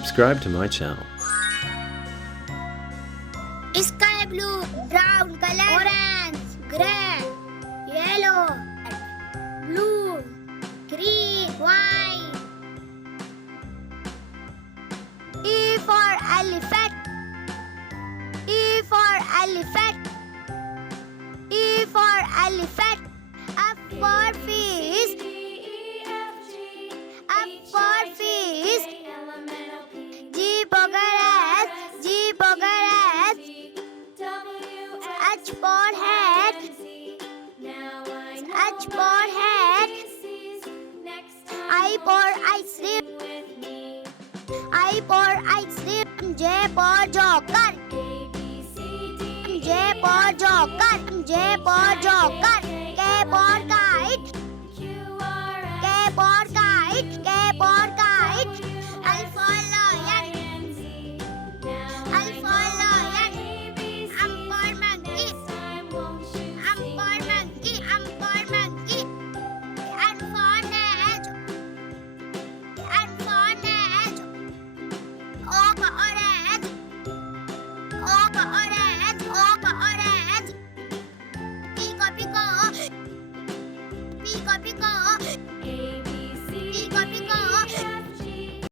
subscribe to my channel. Sky blue, brown color, orange, gray, yellow, blue, green, white. E for elephant. E for elephant. E for elephant. F for fish. F for fish. G for garage. G for garage. H for head. H for head. I for ice cream. I for ice cream. J for joker. J for joker. J for joker. K for kite. K for kite. K for kite. L for lion. L for lion. M for monkey. M for monkey. M for monkey. N for net. N for net. O for orange. O for orange. O for orange. P for pico. P for pico.